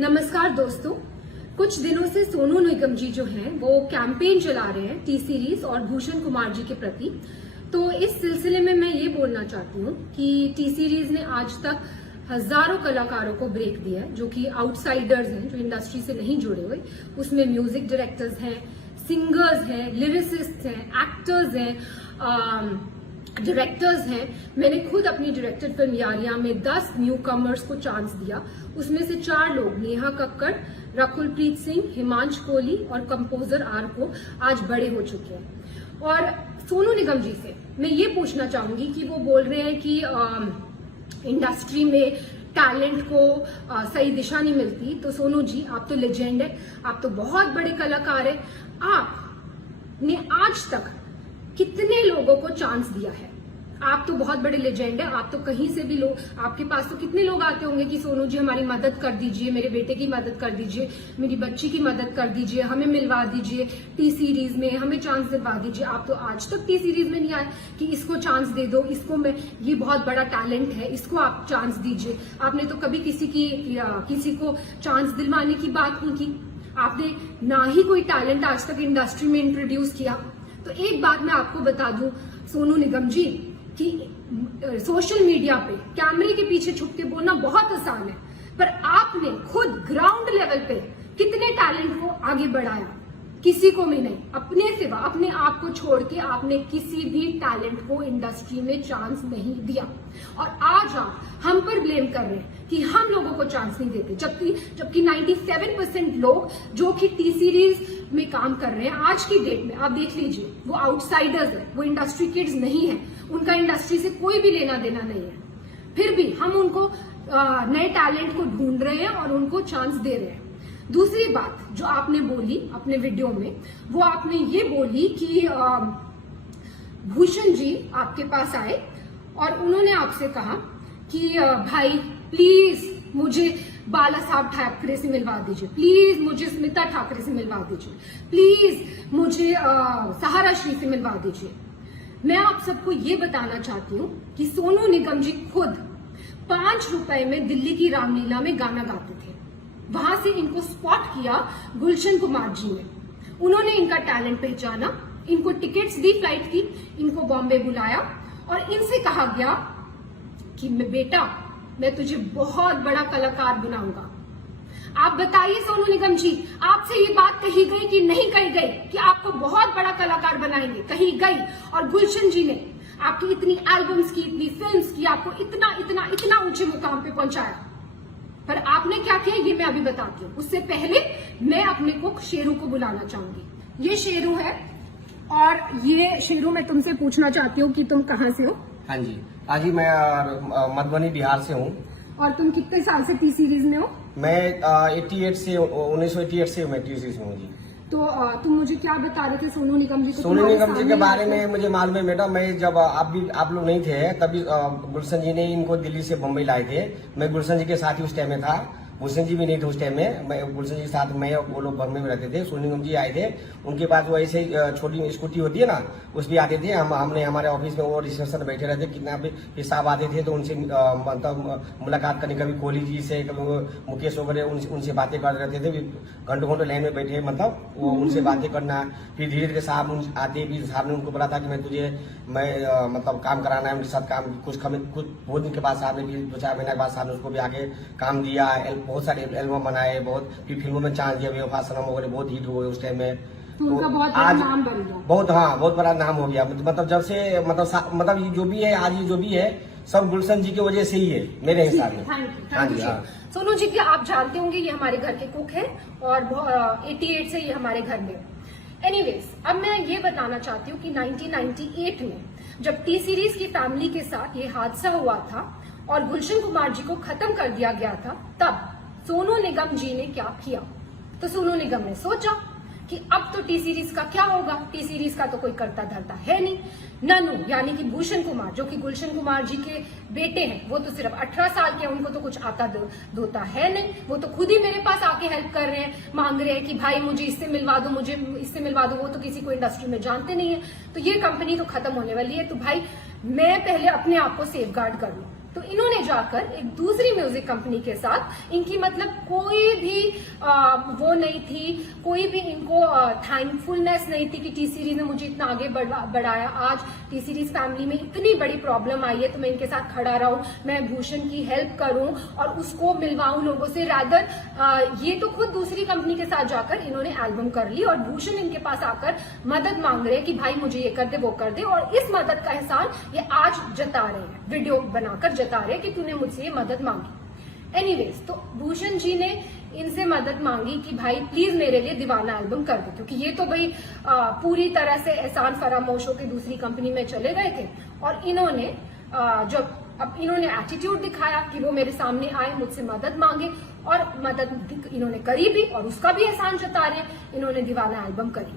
नमस्कार दोस्तों, कुछ दिनों से सोनू निगम जी जो हैं वो कैंपेन चला रहे हैं टी सीरीज और भूषण कुमार जी के प्रति। तो इस सिलसिले में मैं ये बोलना चाहती हूँ कि टी सीरीज ने आज तक हजारों कलाकारों को ब्रेक दिया है जो कि आउटसाइडर्स हैं, जो इंडस्ट्री से नहीं जुड़े हुए। उसमें म्यूजिक डायरेक्टर्स हैं, सिंगर्स हैं, लिरिसिस्ट हैं, एक्टर्स हैं, डायरेक्टर्स हैं। मैंने खुद अपनी डायरेक्टेड फिल्म यारियां में 10 न्यू कमर्स को चांस दिया। उसमें से 4 लोग, नेहा कक्कड़, रकुलप्रीत सिंह, हिमांश कोहली और कंपोजर आर को आज बड़े हो चुके हैं। और सोनू निगम जी से मैं ये पूछना चाहूंगी कि वो बोल रहे हैं कि इंडस्ट्री में टैलेंट को सही दिशा नहीं मिलती। तो सोनू जी, आप तो लेजेंड है, आप तो बहुत बड़े कलाकार है। आपने आज तक कितने लोगों को चांस दिया है? आप तो बहुत बड़े लेजेंड है, आप तो कहीं से भी लोग, आपके पास तो कितने लोग आते होंगे कि सोनू जी हमारी मदद कर दीजिए, मेरे बेटे की मदद कर दीजिए, मेरी बच्ची की मदद कर दीजिए, हमें मिलवा दीजिए टी सीरीज में, हमें चांस दिलवा दीजिए। आप तो आज तक टी सीरीज में नहीं आए कि इसको चांस दे दो, इसको मैं, ये बहुत बड़ा टैलेंट है, इसको आप चांस दीजिए। आपने तो कभी किसी को चांस दिलवाने की बात नहीं की। आपने ना ही कोई टैलेंट आज तक इंडस्ट्री में इंट्रोड्यूस किया। तो एक बात मैं आपको बता दूं सोनू निगम जी कि सोशल मीडिया पे कैमरे के पीछे छुप के बोलना बहुत आसान है, पर आपने खुद ग्राउंड लेवल पे कितने टैलेंट को आगे बढ़ाया? किसी को भी नहीं। अपने सिवा, अपने आप को छोड़ के आपने किसी भी टैलेंट को इंडस्ट्री में चांस नहीं दिया। और आज आप हम पर ब्लेम कर रहे हैं कि हम लोगों को चांस नहीं देते, जबकि 97% लोग जो कि टी सीरीज में काम कर रहे हैं आज की डेट में, आप देख लीजिए, वो आउटसाइडर्स है, वो इंडस्ट्री किड्स नहीं है, उनका इंडस्ट्री से कोई भी लेना देना नहीं है। फिर भी हम उनको नए टैलेंट को ढूंढ रहे हैं और उनको चांस दे रहे हैं। दूसरी बात जो आपने बोली अपने वीडियो में, वो आपने ये बोली कि भूषण जी आपके पास आए और उन्होंने आपसे कहा कि भाई प्लीज मुझे बाला साहब ठाकरे से मिलवा दीजिए, प्लीज मुझे स्मिता ठाकरे से मिलवा दीजिए, प्लीज मुझे सहारा श्री से मिलवा दीजिए। मैं आप सबको ये बताना चाहती हूँ कि सोनू निगम जी खुद 5 रुपए में दिल्ली की रामलीला में गाना गाते थे। वहां से इनको स्पॉट किया गुलशन कुमार जी ने। उन्होंने इनका टैलेंट पहचाना, इनको टिकट्स दी फ्लाइट की, इनको बॉम्बे बुलाया और इनसे कहा गया कि बेटा मैं तुझे बहुत बड़ा कलाकार बनाऊंगा। आप बताइए सोनू निगम जी, आपसे ये बात कही गई कि नहीं कही गई कि आपको बहुत बड़ा कलाकार बनाएंगे? कही गई। और गुलशन जी ने आपकी इतनी एल्बम्स की, इतनी फिल्म्स की, आपको इतना इतना इतना ऊंचे मुकाम पे पहुंचाया। पर आपने क्या किया ये मैं अभी बताती हूँ। उससे पहले मैं अपने को शेरू को बुलाना चाहूंगी। ये शेरू है और ये शेरू, मैं तुमसे पूछना चाहती हूँ कि तुम कहाँ से हो? हाँ जी, आज ही मैं मधुबनी बिहार से हूँ। और तुम कितने साल से टी सीरीज में हो? मैं 1988 से मैं टी सीरीज में हूँ जी। तो तुम मुझे क्या बता रहे थे सोनू निगम जी को? सोनू निगम जी के बारे में मुझे मालूम है बेटा। मैं जब आप लोग नहीं थे तभी गुलशन जी ने इनको दिल्ली से बम्बई लाए थे। मैं गुलशन जी के साथ ही उस टाइम में था, गुलशन जी भी नहीं थे उस टाइम में। मैं गुलशन जी के साथ, मैं और वो लोग बम्बई में रहते थे। सोनू निगम जी आए थे, उनके पास वो ऐसे छोटी स्कूटी होती है ना, उस भी आते थे। हमने हमारे ऑफिस में वो रिसेप्शन में बैठे रहते, कितना भी साहब आते थे तो उनसे मतलब मुलाकात करने, कभी कोहली जी से, कभी मुकेश वगैरह, उनसे बातें कर रहते थे। घंटों घंटों लाइन में बैठे, मतलब वो उनसे बातें करना। फिर धीरे धीरे साहब आते, फिर साहब ने उनको बोला था कि मैं मतलब काम कराना है उनके साथ। काम कुछ बहुत दिन के बाद साहब ने, फिर 2-4 महीने के बाद साहब ने उसको भी आगे काम दिया। बहुत सारे एल्बम बनाए, बहुत फिर फिल्मों में चांस दिया, बेवफा सनम वगैरह बहुत हिट हुए उस टाइम में। तो उनका बहुत आज नाम बन गया। बहुत बड़ा नाम हो गया। मतलब जब से मतलब ये जो भी है आज, ये जो भी है सब गुलशन जी की वजह से ही है मेरे हिसाब में। हाँ जी। सोनू जी, आप जानते होंगे ये हमारे घर के कुक है और 88 से ये हमारे घर में। एनीवेज, अब मैं ये बताना चाहती हूँ कि 1998 में जब टी सीरीज की फैमिली के साथ ये हादसा हुआ था और गुलशन कुमार जी को खत्म कर दिया गया था, तब सोनू निगम जी ने क्या किया? तो सोनू निगम ने सोचा कि अब तो टी सीरीज का क्या होगा, टी सीरीज का तो कोई करता धरता है नहीं। ननू यानी कि भूषण कुमार, जो कि गुलशन कुमार जी के बेटे हैं, वो तो सिर्फ 18 साल के हैं, उनको तो कुछ आता धोता है नहीं। वो तो खुद ही मेरे पास आके हेल्प कर रहे हैं, मांग रहे हैं कि भाई मुझे इससे मिलवा दो, मुझे इससे मिलवा दो। वो तो किसी को इंडस्ट्री में जानते नहीं है। तो ये कंपनी तो खत्म होने वाली है। तो भाई मैं पहले अपने आप को सेफ गार्ड कर लूं। तो इन्होंने जाकर एक दूसरी म्यूजिक कंपनी के साथ, इनकी मतलब कोई भी वो नहीं थी, कोई भी इनको थैंकफुलनेस नहीं थी कि टी सीरीज ने मुझे इतना आगे बढ़ाया। आज टी सीरीज फैमिली में इतनी बड़ी प्रॉब्लम आई है तो मैं इनके साथ खड़ा रहूं, मैं भूषण की हेल्प करूं और उसको मिलवाऊं लोगों से। रादर ये तो खुद दूसरी कंपनी के साथ जाकर इन्होंने एल्बम कर ली और भूषण इनके पास आकर मदद मांग रहे हैं कि भाई मुझे ये कर दे वो कर दे, और इस मदद का एहसान ये आज जता रहे हैं, वीडियो बनाकर जता रहे हैं कि तूने मुझसे ये मदद मांगी। एनीवेज, तो भूषण जी ने इनसे मदद मांगी कि भाई प्लीज मेरे लिए दीवाना एल्बम कर दे, क्योंकि ये तो भाई पूरी तरह से एहसान फरामोश होकर दूसरी कंपनी में चले गए थे। और इन्होंने जब अब इन्होंने एटीट्यूड दिखाया कि वो मेरे सामने आए, मुझसे मदद मांगे, और मदद इन्होंने करी भी और उसका भी एहसान जता रहे, इन्होंने दीवाना एल्बम करी।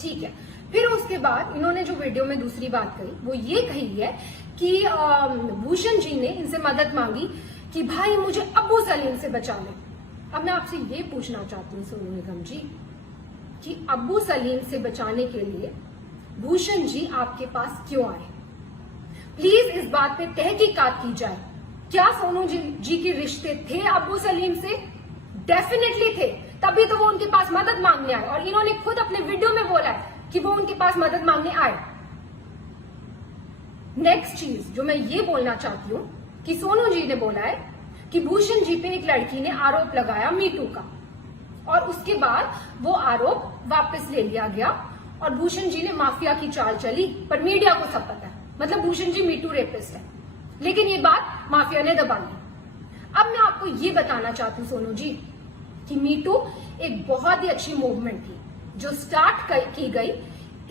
ठीक है, फिर उसके बाद इन्होंने जो वीडियो में दूसरी बात कही वो ये कही है कि भूषण जी ने इनसे मदद मांगी कि भाई मुझे अब्बू सलीम से बचा ले। अब मैं आपसे ये पूछना चाहती हूँ सोनू निगम जी कि अब्बू सलीम से बचाने के लिए भूषण जी आपके पास क्यों आए? प्लीज इस बात पे तहकीकात की जाए। क्या सोनू जी के रिश्ते थे अब्बू सलीम से? डेफिनेटली थे, तभी तो वो उनके पास मदद मांगने आए, और इन्होंने खुद अपने वीडियो में बोला है कि वो उनके पास मदद मांगने आए। नेक्स्ट चीज जो मैं ये बोलना चाहती हूँ कि सोनू जी ने बोला है कि भूषण जी पे एक लड़की ने आरोप लगाया मीटू का, और उसके बाद वो आरोप वापस ले लिया गया और भूषण जी ने माफिया की चाल चली, पर मीडिया को सब पता है, मतलब भूषण जी मीटू रेपिस्ट है, लेकिन ये बात माफिया ने दबा ली। अब मैं आपको ये बताना चाहती हूँ सोनू जी कि मीटू एक बहुत ही अच्छी मूवमेंट थी जो स्टार्ट की गई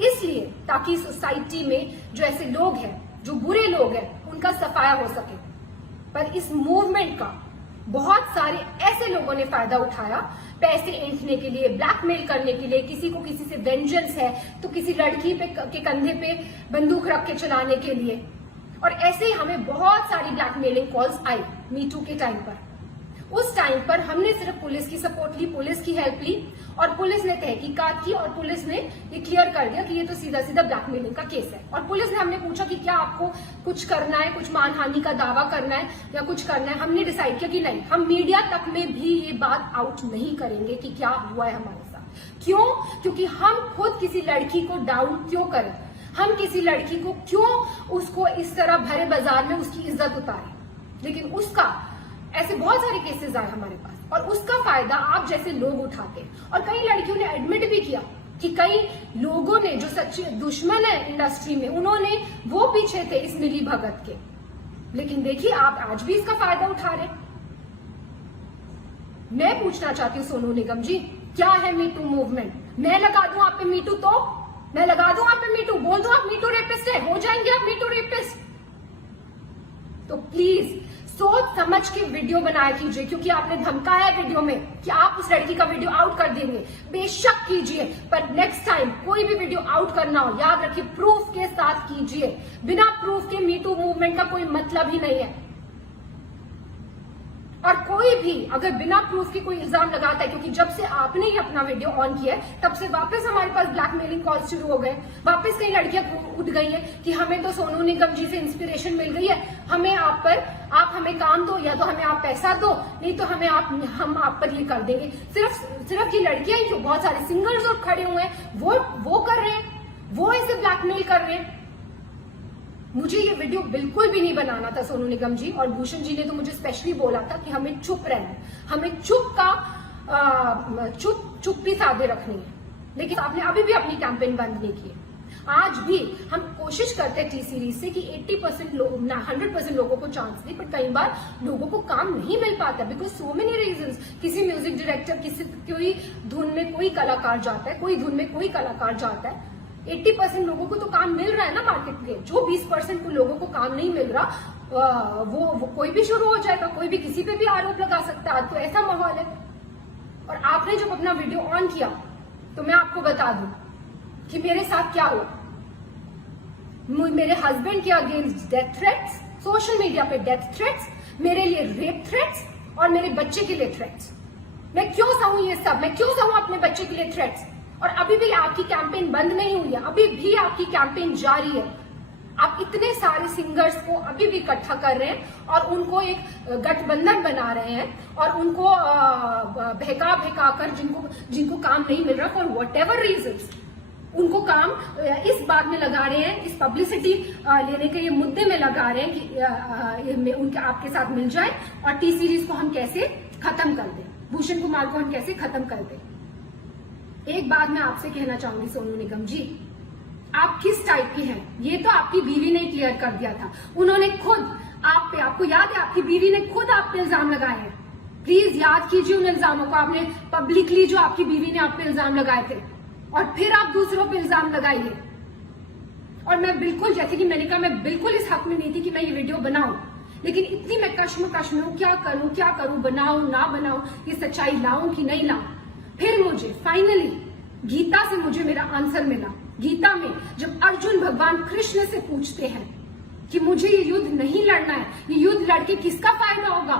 इसलिए ताकि सोसाइटी में जो ऐसे लोग हैं, जो बुरे लोग हैं, उनका सफाया हो सके। पर इस मूवमेंट का बहुत सारे ऐसे लोगों ने फायदा उठाया, पैसे ऐंठने के लिए, ब्लैकमेल करने के लिए, किसी को किसी से वेंजेंस है तो किसी लड़की के कंधे पे बंदूक रख के चलाने के लिए, और ऐसे ही हमें बहुत सारी ब्लैकमेलिंग कॉल्स आई मीटू के टाइम पर। उस टाइम पर हमने सिर्फ पुलिस की सपोर्ट ली, पुलिस की हेल्प ली, और पुलिस ने तहकीकात की और पुलिस ने ये क्लियर कर दिया कि ये तो सीधा सीधा ब्लैकमेलिंग का केस है। और पुलिस ने हमने पूछा कि क्या आपको कुछ करना है, कुछ मानहानि का दावा करना है या कुछ करना है। हमने डिसाइड किया कि नहीं, हम मीडिया तक में भी ये बात आउट नहीं करेंगे कि क्या हुआ है हमारे साथ। क्यों? क्योंकि हम खुद किसी लड़की को डाउन क्यों करें, हम किसी लड़की को क्यों उसको इस तरह भरे बाजार में उसकी इज्जत उतारें। लेकिन उसका ऐसे बहुत सारे केसेस आए हमारे पास, और उसका फायदा आप जैसे लोग उठाते। और कई लड़कियों ने एडमिट भी किया कि कई लोगों ने जो सच्चे दुश्मन है इंडस्ट्री में, उन्होंने वो पीछे थे इस मिली भगत के, लेकिन देखिए आप आज भी इसका फायदा उठा रहे। मैं पूछना चाहती हूँ सोनू निगम जी, क्या है मीटू मूवमेंट? मैं लगा दूं आप पे मीटू, तो मैं लगा दूं आप पे मीटू, बोल दो आप मीटू रेपिस्ट है, हो जाएंगे आप मीटू रेपिस्ट। तो प्लीज सोच समझ के वीडियो बनाया कीजिए, क्योंकि आपने धमकाया वीडियो में कि आप उस लड़की का वीडियो आउट कर देंगे। बेशक कीजिए, पर नेक्स्ट टाइम कोई भी वीडियो आउट करना हो, याद रखिए प्रूफ के साथ कीजिए। बिना प्रूफ के मीटू मूवमेंट का कोई मतलब ही नहीं है। और कोई भी अगर बिना प्रूफ के कोई इल्जाम लगाता है, क्योंकि जब से आपने ही अपना वीडियो ऑन किया है तब से वापस हमारे पास ब्लैकमेलिंग कॉल शुरू हो गए, वापस कई लड़कियां उठ गई हैं कि हमें तो सोनू निगम जी से इंस्पिरेशन मिल गई है, हमें आप हमें काम दो, या तो हमें आप पैसा दो, नहीं तो हम आप पर ये कर देंगे। सिर्फ ये लड़कियां ही क्यों, बहुत सारे सिंगर्स लोग खड़े हुए हैं, वो कर रहे हैं, वो ऐसे ब्लैकमेल कर रहे हैं। मुझे ये वीडियो बिल्कुल भी नहीं बनाना था सोनू निगम जी, और भूषण जी ने तो मुझे स्पेशली बोला था कि हमें चुप रहना है, हमें चुप्पी साधे रखनी है, लेकिन आपने अभी भी अपनी कैंपेन बंद नहीं की है। आज भी हम कोशिश करते हैं टी सीरीज से कि 80% लोग, 100% लोगों को चांस दे, पर कई बार लोगों को काम नहीं मिल पाता बिकॉज सो मेनी रीजंस। किसी म्यूजिक डायरेक्टर, कोई धुन में कोई कलाकार जाता है, कोई धुन में कोई कलाकार जाता है। 80% लोगों को तो काम मिल रहा है ना मार्केट में, जो 20% लोगों को काम नहीं मिल रहा वो कोई भी शुरू हो जाएगा, कोई भी किसी पे भी आरोप लगा सकता है। तो ऐसा माहौल है। और आपने जब अपना वीडियो ऑन किया तो मैं आपको बता दूं कि मेरे साथ क्या हुआ। मेरे हस्बैंड के against death threats, social media पे डेथ थ्रेट्स, मेरे लिए रेप थ्रेट्स, और मेरे बच्चे के लिए थ्रेट्स। मैं क्यों सहूं ये सब, मैं क्यों सहूं अपने बच्चे के लिए थ्रेट्स? और अभी भी आपकी कैंपेन बंद नहीं हुई है, अभी भी आपकी कैंपेन जारी है। आप इतने सारे सिंगर्स को अभी भी इकट्ठा कर रहे हैं और उनको एक गठबंधन बना रहे हैं और उनको बहका कर जिनको काम नहीं मिल रहा फॉर वट एवर रीजन, उनको काम इस बात में लगा रहे हैं, इस पब्लिसिटी लेने के ये मुद्दे में लगा रहे हैं कि उनके आपके साथ मिल जाए और टी सीरीज को हम कैसे खत्म कर दें, भूषण कुमार को हम कैसे खत्म कर दें। एक बात मैं आपसे कहना चाहूंगी सोनू निगम जी, आप किस टाइप की हैं ये तो आपकी बीवी ने क्लियर कर दिया था। उन्होंने खुद आप पे, आपको याद है, आपकी बीवी ने खुद आप पे इल्जाम लगाए हैं। प्लीज याद कीजिए उन इल्जामों को, आपने पब्लिकली जो आपकी बीवी ने आप पे इल्जाम लगाए थे और फिर आप दूसरों पे इल्जाम लगाइए। और मैं बिल्कुल, जैसे कि मैंने कहा, मैं बिल्कुल इस हक में नहीं थी कि मैं ये वीडियो बनाऊं, लेकिन इतनी मैं कश्मकश में हूं, क्या करूं, बनाऊं ना बनाऊं, ये सच्चाई लाऊं कि नहीं लाऊं। फिर मुझे फाइनली गीता से मुझे मेरा आंसर मिला। गीता में जब अर्जुन भगवान कृष्ण से पूछते हैं कि मुझे ये युद्ध नहीं लड़ना है, ये युद्ध लड़के किसका फायदा होगा,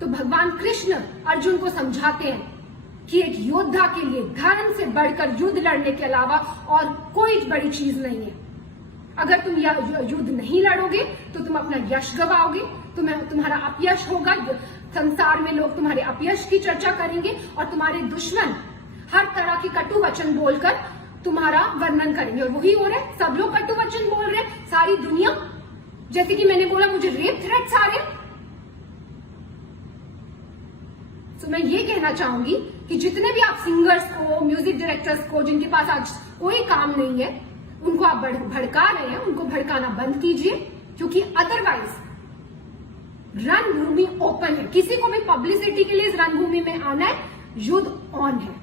तो भगवान कृष्ण अर्जुन को समझाते हैं कि एक योद्धा के लिए धर्म से बढ़कर युद्ध लड़ने के अलावा और कोई बड़ी चीज नहीं है। अगर तुम युद्ध नहीं लड़ोगे तो तुम अपना यश गवाओगे, तुम्हारा अपयश होगा, संसार में लोग तुम्हारे अपयश की चर्चा करेंगे और तुम्हारे दुश्मन हर तरह के कटु वचन बोलकर तुम्हारा वर्णन करेंगे। और वही हो रहा है, सब लोग कटु वचन बोल रहे हैं, सारी दुनिया। जैसे कि मैंने बोला, मुझे रेप थ्रेट्स आ रहे। तो मैं ये कहना चाहूंगी कि जितने भी आप सिंगर्स को, म्यूजिक डायरेक्टर्स को, जिनके पास आज कोई काम नहीं है, उनको आप भड़का रहे हैं, उनको भड़काना बंद कीजिए, क्योंकि अदरवाइज रणभूमि ओपन है। किसी को भी पब्लिसिटी के लिए इस रणभूमि में आना है, युद्ध ऑन है।